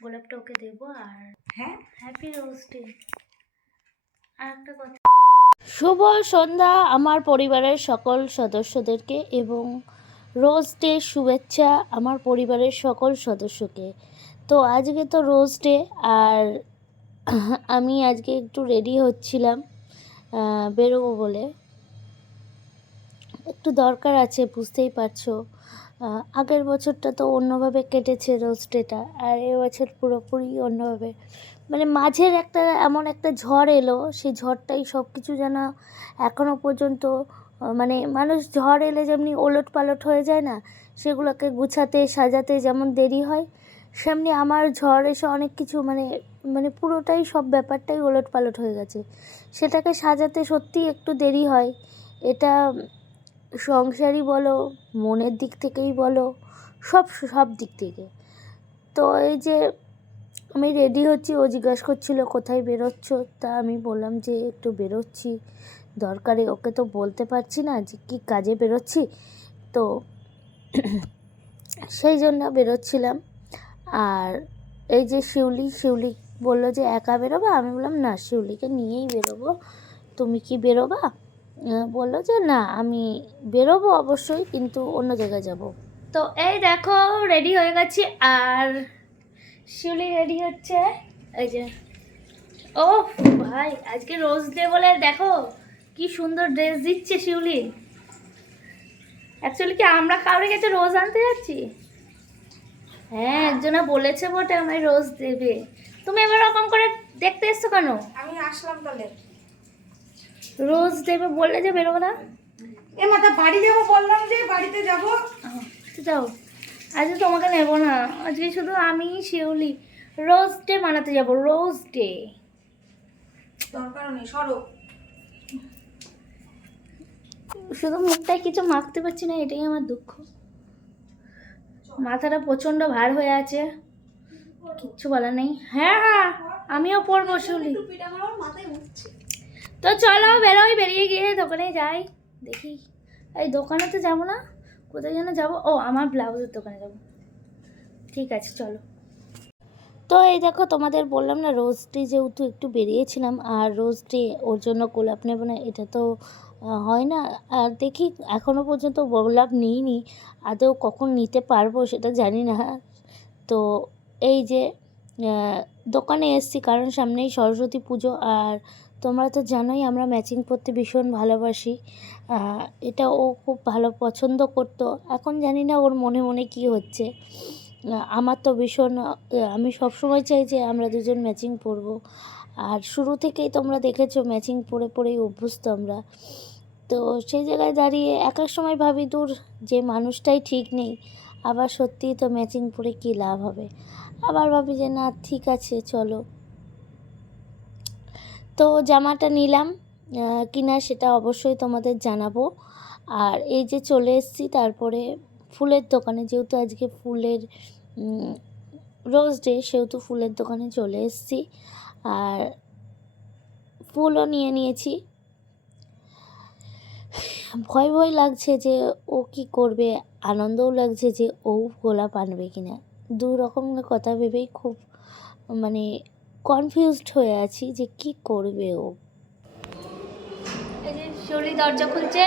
গোলাপটা ওকে দেবো আর হ্যাঁ? Happy rose day আর একটা কথা। শুভ সন্ধ্যা আমার পরিবারের সকল সদস্যদেরকে এবং রোজ ডে শুভেচ্ছা আমার পরিবারের সকল সদস্যকে। তো আজকে তো রোজ ডে আর আমি আজকে একটু রেডি হচ্ছিলাম বেরোবো বলে। একটু দরকার আছে, বুঝতেই পারছ। আগের বছরটা তো অন্যভাবে কেটেছে রোজ ডেটা আর এবছর পুরোপুরি অন্যভাবে। মানে মাঝের একটা এমন একটা ঝড় এলো, সেই ঝড়টাই সব কিছু যেন এখনও পর্যন্ত মানে মানুষ ঝড় এলে যেমনি ওলট পালট হয়ে যায় না, সেগুলোকে গুছাতে, সাজাতে যেমন দেরি হয়, সেমনি আমার ঝড় এসে অনেক কিছু মানে মানে পুরোটাই সব ব্যাপারটাই ওলট পালট হয়ে গেছে। সেটাকে সাজাতে সত্যিই একটু দেরি হয়। এটা সংসারই বলো, মনের দিক থেকেই বলো, সব সব দিক থেকে। তো এই যে আমি রেডি হচ্ছি, ও জিজ্ঞাসা করছিল, কোথায় বেরোচ্ছ? তা আমি বললাম যে, একটু বেরোচ্ছি। দরকারে ওকে তো বলতে পারছি না যে, কী কাজে বেরোচ্ছি? তো সেই জন্য বেরোচ্ছিলাম। আর এই যে শিউলি শিউলি বলল যে, একা বেরোবা? আমি বললাম, না, শিউলিকে নিয়েই বেরোবো। তুমি কি বেরোবা? বলল যে, না, আমি বেরোবো অবশ্যই, কিন্তু অন্য জায়গায় যাব। তো এই দেখো রেডি হয়ে গেছি। আর শিউলি রেডি হচ্ছে। এই যে ও ভাই, আজকে রোজ ডে বলে দেখো, কি সুন্দর ড্রেস দিচ্ছে শিউলি। অ্যাকচুয়ালি কি আমরা কাউরে কাছে রোজ আনতে যাচ্ছি? হ্যাঁ একজনা বলেছে বটে আমায় রোজ দেবে। তুমি এবার রকম করে দেখতে এসছো কেন? আমি আসলাম তাহলে। রোজ দেবে বললে যে বেরোবো না? এ মাথা বাড়ি যাব বললাম যে বাড়িতে যাব। তো যাও। আজকে তোমাকে নেব না। আজকে শুধু আমি শিউলি। রোজ ডে মানাতে যাব রোজ ডে। দরকার নেই সরো। শুধু মুখটায় কিছু মাখতে পারছি না এটাই আমার দুঃখ। মাথাটা প্রচণ্ড ভার হয়ে আছে। কিচ্ছু বলার নেই। হ্যাঁ হ্যাঁ আমিও পড়ব শিউলি। তো চলো বেরোই, বেরিয়ে গিয়ে দোকানে যাই, দেখি। এই দোকানে তো যাব না? কোথায় যেন যাব? ও, আমার ব্লাউজের দোকানে যাব। ঠিক আছে, চলো। তো এই দেখো, তোমাদের বললাম না রোজ ডে যেহেতু একটু বেরিয়েছিলাম, আর রোজ ডে ওর জন্য গোলাপ নেব না, এটা তো হয় না। আর দেখি এখনও পর্যন্ত গোলাপ নিইনি, আদৌ কখন নিতে পারব সেটা জানি না। তো এই যে দোকানে এসছি, কারণ সামনেই সরস্বতী পুজো, আর তোমরা তো জানোই আমরা ম্যাচিং করতে ভীষণ ভালোবাসি। এটা ও খুব ভালো পছন্দ করতো। এখন জানি না ওর মনে মনে কী হচ্ছে। আমার তো ভীষণ আমি সবসময় চাই যে আমরা দুজন ম্যাচিং পরবো। আর শুরু থেকেই তোমরা দেখেছ ম্যাচিং পরে পরেই অভ্যস্ত আমরা। তো সেই জায়গায় দাঁড়িয়ে এক এক সময় ভাবি, দূর, যে মানুষটাই ঠিক নেই, আবার সত্যিই তো ম্যাচিং পরে কী লাভ হবে? আবার ভাবি যে, না, ঠিক আছে, চলো। তো জামাটা নিলাম কিনা সেটা অবশ্যই তোমাদের জানাব। আর এই যে চলে এসেছি, তারপরে ফুলের দোকানে, যেহেতু আজকে ফুলের রোজ ডে, সেহেতু ফুলের দোকানে চলে এসেছি। আর ফুলও নিয়ে নিয়েছি। ভয় ভয় লাগছে যে ও কি করবে, আনন্দও লাগছে যে ও গোলাপ আনবে কিনা। দু রকমের কথা ভেবেই খুব মানে কনফিউজড হয়ে আছি যে কি করবে ও। শিউলি দরজা খুলছে।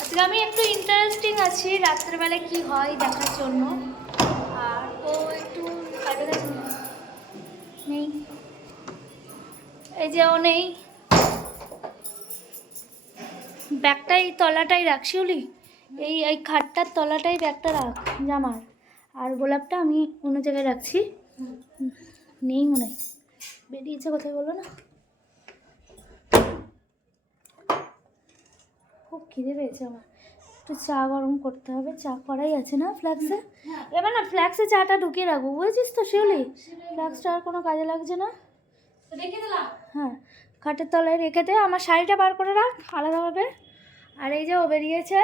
আজকে আমি একটু ইন্টারেস্টিং আছি, রাত্রেবেলা কি হয় দেখার জন্য। আর ও একটু? নেই। এই যে ও নেই। ব্যাগটাই, তলাটাই রাখ শিউলি। এই এই খাটটার তলাটাই ব্যাগটা রাখ, জামার। আর গোলাপটা আমি অন্য জায়গায় রাখছি। নেই মনে হয়। বেরিয়েছে কোথায় বলো না? খুব খিদে পেয়েছে আমার। একটু চা গরম করতে হবে। চা করাই আছে না ফ্ল্যাক্সে এবার না ফ্ল্যাক্সে চাটা ঢুকিয়ে রাখব। বুঝেছিস তো শিউলি? ফ্ল্যাক্সটা আর কোনো কাজে লাগছে না। হ্যাঁ খাটের তলায় রেখে দে। আমার শাড়িটা বার করে রাখ আলাদাভাবে। আর এই যে ও বেরিয়েছে।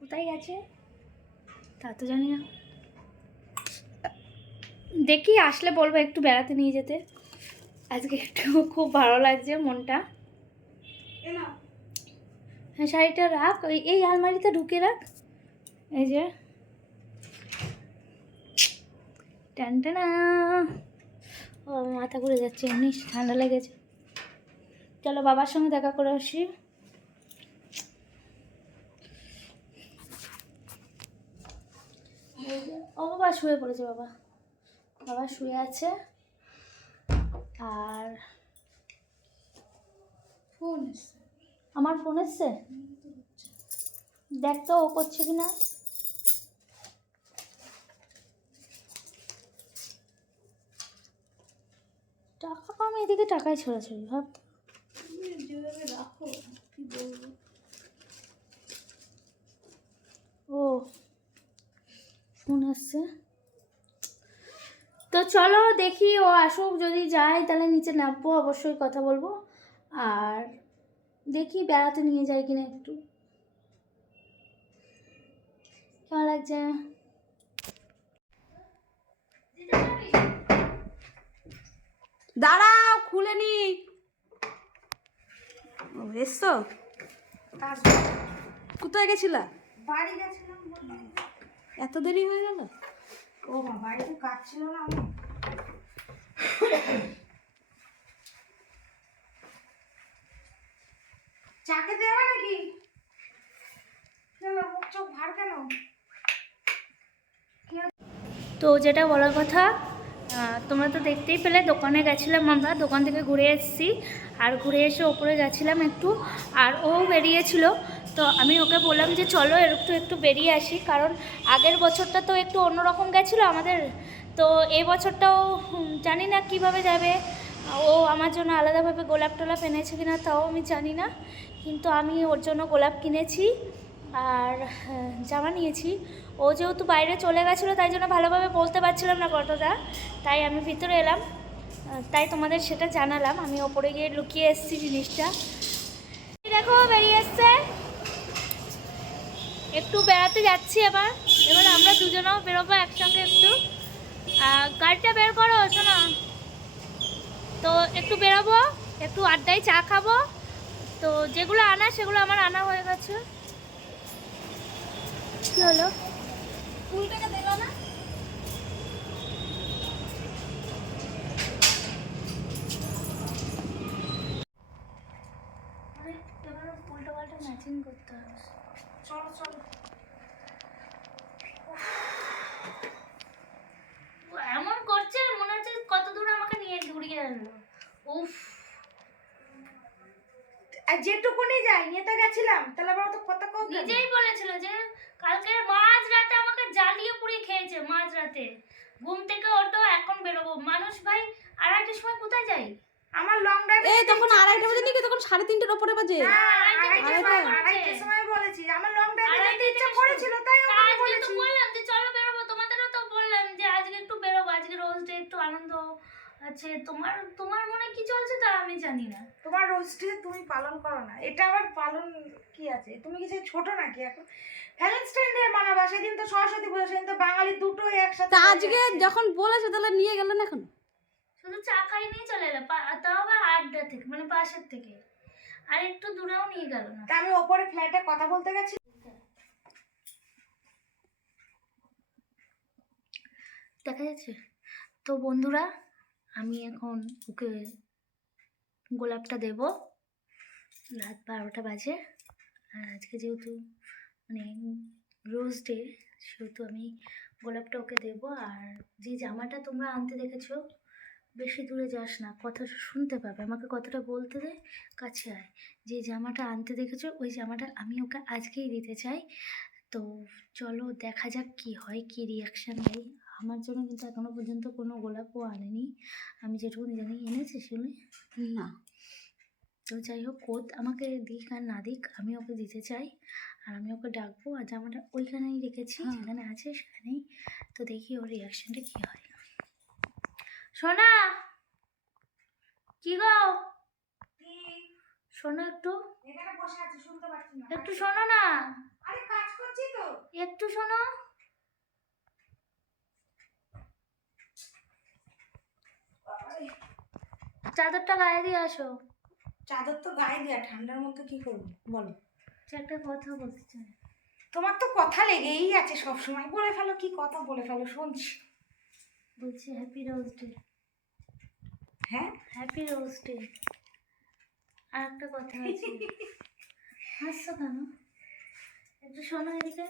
কোথায় গেছে? তা তো জানি না। দেখি আসলে বলব একটু বেড়াতে নিয়ে যেতে। আজকে একটু খুব ভালো লাগছে মনটা। হ্যাঁ শাড়িটা রাখ ওই এই আলমারিতে ঢুকে রাখ। এই যে। টান টানা ও মাথা ঘুরে যাচ্ছে এমনি ঠান্ডা লেগেছে। চলো বাবার সঙ্গে দেখা করে আসি। ও বাবা শুয়ে পড়েছে বাবা। বাবা শুয়ে আছে। আর ফোন আমার ফোন এসছে? দেখ তো ও করছে কি না টাকা কম এদিকে টাকাই ছড়াছড়ি ভাব। রাখো কি বলব? ও ফোন আসছে তো চলো দেখি ও আসুক যদি যায় তাহলে নিচে নামবো অবশ্যই কথা বলব। আর দেখি বেড়াতে নিয়ে যাই কিনা একটু। কেমন লাগছে? দাঁড়াও খুলে নি। ও এসছো কোথায় গেছিলা? বাড়ি গেছিলাম এত দেরি হয়ে গেল? ও মা, বাড়িতে কাজ ছিল না আমার? চাকে দেওয়া নাকি? চোখ ভার কেন? তো যেটা বলার কথা তোমরা তো দেখতেই পেলে দোকানে গেছিলাম আমরা দোকান থেকে ঘুরে এসেছি। আর ঘুরে এসে ওপরে গেছিলাম একটু আর ও বেরিয়েছিল। তো আমি ওকে বললাম যে চলো একটু একটু বেরিয়ে আসি। কারণ আগের বছরটা তো একটু অন্যরকম গেছিল আমাদের। তো এই বছরটাও জানি না কীভাবে যাবে। ও আমার জন্য আলাদাভাবে গোলাপ টোলাপ এনেছে কিনা তাও আমি জানি না। কিন্তু আমি ওর জন্য গোলাপ কিনেছি আর হ্যাঁ, জামা নিয়েছি। ও যেহেতু বাইরে চলে গেছিল, তাই জন্য ভালোভাবে বলতে পারছিলাম না কতটা। তাই আমি ভিতরে এলাম। তাই তোমাদের সেটা জানালাম। আমি ওপরে গিয়ে লুকিয়ে এসেছি জিনিসটা। দেখো, বেরিয়ে এসছে। একটু বেড়াতে যাচ্ছি এবার। এবার আমরা দুজনেও বেরোবো একসঙ্গে একটু। গাড়িটা বের করো, শোনো। তো একটু বেরোবো, একটু আড্ডায় চা খাব। তো যেগুলো আনা, সেগুলো আমার আনা হয়ে গেছে। কি হলো? ম্যাচিং করতে হবে। চলো চলো। এমন করছে মনে হচ্ছে কত দূর আমাকে নিয়ে ঘুরিয়ে আনলো। উফ। আর যেটুকুনি যাই নিয়ে তো গেছিলাম তাহলে আবার তো কেন? নিজেই বলেছিল যে কালকে মাঝ রাতে আমাকে জ্বালিয়ে পুড়িয়ে খেয়েছে মাঝ রাতে ঘুম থেকে ওঠো এখন বেরোবো। মানুষ ভাই আড়াইটার সময় কোথায় যাই? আমার লং ড্রাইভ এই তখন আড়াইটা বাজে নাকি তখন সাড়ে তিনটের ওপরে বাজে। আড়াইটার সময় করেছে। আড়াইটার সময় বলেছি। আমার লং ড্রাইভ যেতে ইচ্ছা করেছিল তাই তা ওকে বলেছি। বললাম যে চলো বেরোবো তোমাদেরও তো বললাম যে আজকে একটু বেরোবো আজকে রোজ ডে একটু আনন্দ। আছে তোমার তোমার মনে কি চলছে তা আমি জানি না। তোমার রোজ রোজটি তুমি পালন করো না। এটা আবার পালন কি আছে? তুমি কি সেই ছোট নাকি এখন? ভ্যালেন্টাইন ডে মানাবা সেদিন তো সরস্বতী পুজো সেদিন তো বাঙালি দুটোই একসাথে আজকে যখন বলেছে তাহলে নিয়ে গেলেন এখন? শুধু চা খাই নিয়ে চলে এলো পা- তাও আবার আড্ডা থেকে মানে পাশের থেকে। আর একটু দূরেও নিয়ে গেল না। তা আমি ওপরে ফ্ল্যাটে কথা বলতে গেছি। দেখা যাচ্ছে। তো বন্ধুরা আমি এখন ওকে গোলাপটা দেব। রাত বারোটা বাজে। আর আজকে যেহেতু মানে রোজ ডে, সেহেতু আমি গোলাপটা ওকে দেব। আর যে জামাটা তোমরা আনতে দেখেছ, বেশি দূরে যাস না, কথা শুনতে পাবে। আমাকে কথাটা বলতে দে, কাছে আয়। যে জামাটা আনতে দেখেছ, ওই জামাটা আমি ওকে আজকেই দিতে চাই। তো চলো দেখা যাক কি হয়, কি রিয়াকশান দেয় আমার জন্য কিন্তু এখনও পর্যন্ত কোনো গোলাপও আনেনি। আমি যেটুকু জানি এনেছে শুনে না। তো যাই হোক কোত আমাকে দিক আর না দিক আমি ওকে দিতে চাই। আর আমি ওকে ডাকবো আর জামাটা ওইখানেই রেখেছি হ্যাঁ। যেখানে আছে সেখানেই। তো দেখি ওর রিয়াকশানটা কী হয়। সোনা! কি গো? শোনো একটু। এখানে বসে আছি শুনতে পাচ্ছি না। একটু শোনো না। আরে কাজ করছি তো। একটু শোনো বাবারে, চাদরটা গায়ে দিয়ে আসো। চাদর তো গায়ে দেয়া ঠান্ডার মধ্যে কি করব? বলো। একটা কথা বলতে চাই। তোমার তো কথা লেগেই আছে সব সময় বলে ফেলো কি কথা বলে ফেলো শুনছি। বলছি হ্যাপি রোজ ডে হ্যাঁ? হ্যাপি রোজ ডে আর একটা কথা আছে। হাসছো কেন? একটু শোনো এদিকে।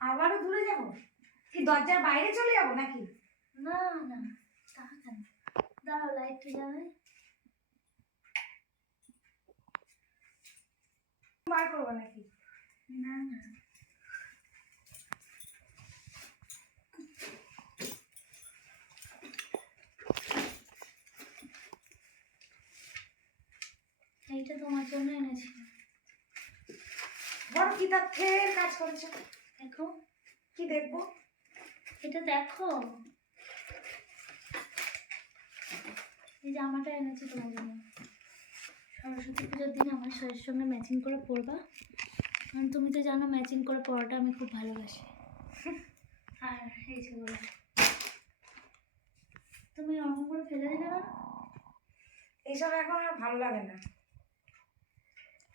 আবারও দূরে যাব? কি দরজার বাইরে চলে যাব নাকি? না না তা কেন? দাঁড়াও লাইটটা জ্বালাই। বার করব নাকি? না না। এইটা তোমার জন্য এনেছি। বড় কি তার ফের কাজ করেছে? দেখো। কি দেখব? এটা দেখো। এই জামাটা এনেছি তোমার জন্য। সরস্বতী পুজোর দিন আমার শাড়ির সঙ্গে ম্যাচিং করে পরবা। কারণ তুমি তো জানো ম্যাচিং করে পরাটা আমি খুব ভালোবাসি। আর এই যেগুলো তুমি অঙ্ক করে ফেলে দিলে না? এইসব এখন আর ভালো লাগে না।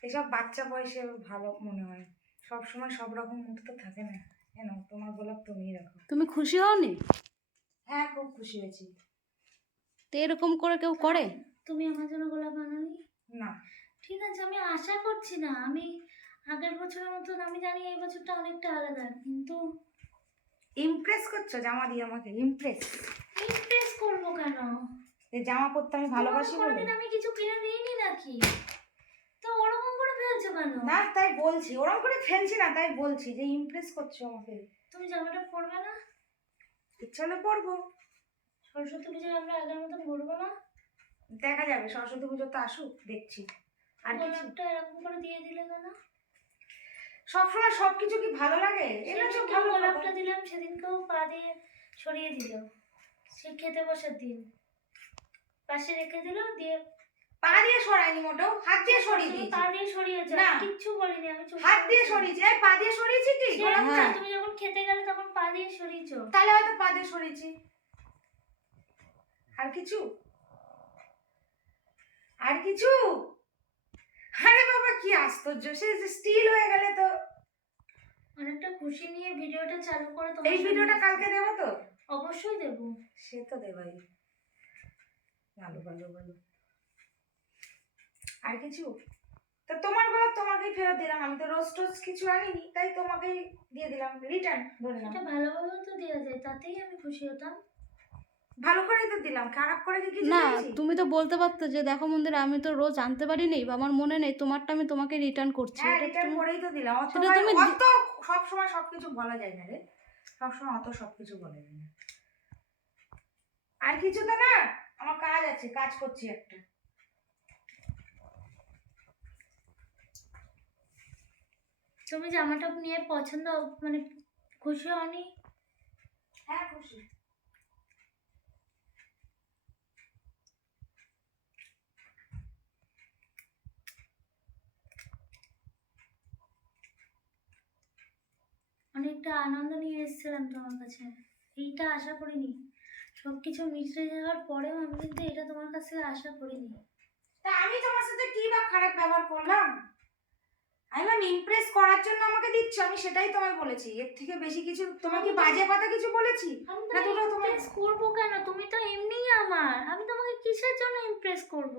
এসব বাচ্চা বয়সে ভালো মনে হয়। সব সময় সব রকম মুড তো থাকে না। কেন? তোমার গোলাপ তুমিই রাখো তুমি খুশি হওনি? হ্যাঁ খুব খুশি হয়েছি। তো এরকম করে কেউ করে? তুমি আমার জন্য গোলাপ বানানি? না। ঠিক আছে আমি আশা করছি না। আমি আগের বছরের মতন আমি জানি এই বছরটা অনেকটা আলাদা কিন্তু ইমপ্রেস করছ জামা দিয়ে আমাকে ইমপ্রেস ইমপ্রেস করব কেন? এই জামা পরতে আমি ভালোবাসি বলে। কোনোদিন আমি কিছু কিনে নিইনি নাকি? তো ওরকম করে ফেলছো কেন? না তাই বলছি ওরকম করে ফেলছি না তাই বলছি যে ইমপ্রেস করছ আমাকে। তুমি জামাটা পরবে না? ইচ্ছা হলে পরবো। সরস্বতী পুজোয় আমরা আগের মতন ঘুরবো না? দেখা যাবে সরস্বতী পুজো তো আসুক দেখছি। আর কিছু গোলাপটা এরকম করে দিয়ে দিলে কেন? সবসময় সবকিছু কি ভালো লাগে? এগুলো সব ভালো গোলাপটা দিলাম সেদিনকেও পা দিয়ে সরিয়ে দিল। সে খেতে বসার দিন। পাশে রেখে দিল দিয়ে পা দিয়ে সরাইনি মোটেও হাত দিয়ে সরিয়ে দিয়েছি। পা দিয়ে সরিয়েছো না। কিচ্ছু বলিনি আমি হাত দিয়ে সরিয়েছি এই পা দিয়ে সরিয়েছি কি? সে তুমি যখন খেতে গেলে তখন পা দিয়ে সরিয়েছো। তাহলে হয়তো পা দিয়ে সরিয়েছি। আর কিছু? আর কিছু? আরে বাবা কি আশ্চর্য সে স্টিল হয়ে গেলে তো। অনেকটা খুশি নিয়ে ভিডিওটা চালু করে তোমার এই ভিডিওটা কালকে দেবো তো? অবশ্যই দেবো। সে তো দেবাই। ভালো ভালো ভালো। আর কিছু? তা তোমার গোলাপ তোমাকেই ফেরত দিলাম। আমি তো রোজ টোজ কিছু আনিনি তাই তোমাকেই দিয়ে দিলাম রিটার্ন ধরে নাও। ভালোভাবে তো দেওয়া যায় তাতেই আমি খুশি হতাম। ভালো করেই তো দিলাম খারাপ করে কি কিছু না তুমি তো বলতে পারতো যে দেখো মন্দিরে আমি তো রোজ আনতে পারি নেই বা আমার মনে নেই তোমারটা আমি তোমাকে রিটার্ন করছি। হ্যাঁ রিটার্ন করেই তো দিলাম অত সেটা তুমি অত সব সময় সবকিছু বলা যায় না রে সব সময় অত সবকিছু বলা যায় না। আর কিছু তো না আমার কাজ আছে কাজ করছি একটা। তুমি জামাটা নিয়ে পছন্দ মানে খুশি হওনি? হ্যাঁ খুশি। অনেকটা আনন্দ নিয়ে এসেছিলাম তোমার কাছে। এইটা আশা করিনি। সব কিছু মিশে যাওয়ার পরেও আমি কিন্তু এটা তোমার কাছে আশা করিনি। তা আমি তোমার সাথে কি বা খারাপ ব্যবহার করলাম? আমি ম্যাম ইমপ্রেস করার জন্য আমাকে দিচ্ছ আমি সেটাই তোমায় বলেছি। এর থেকে বেশি কিছু তোমাকে বাজে কথা কিছু বলেছি? না, তো তোমরা করব কেন? তুমি তো এমনিই আমার। আমি তোমাকে কিসের জন্য ইমপ্রেস করব?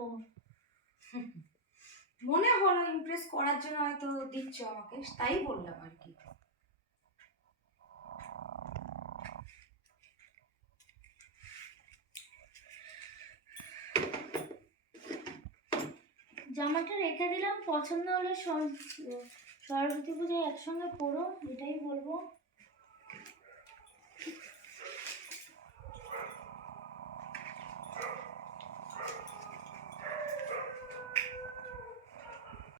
মনে হলো ইমপ্রেস করার জন্য হয়তো দিচ্ছ আমাকে তাই বললাম আর কি। জামাটা রেখে দিলাম পছন্দ হলে সর- সরস্বতী পুজোয় একসঙ্গে পড়ো এটাই বলব।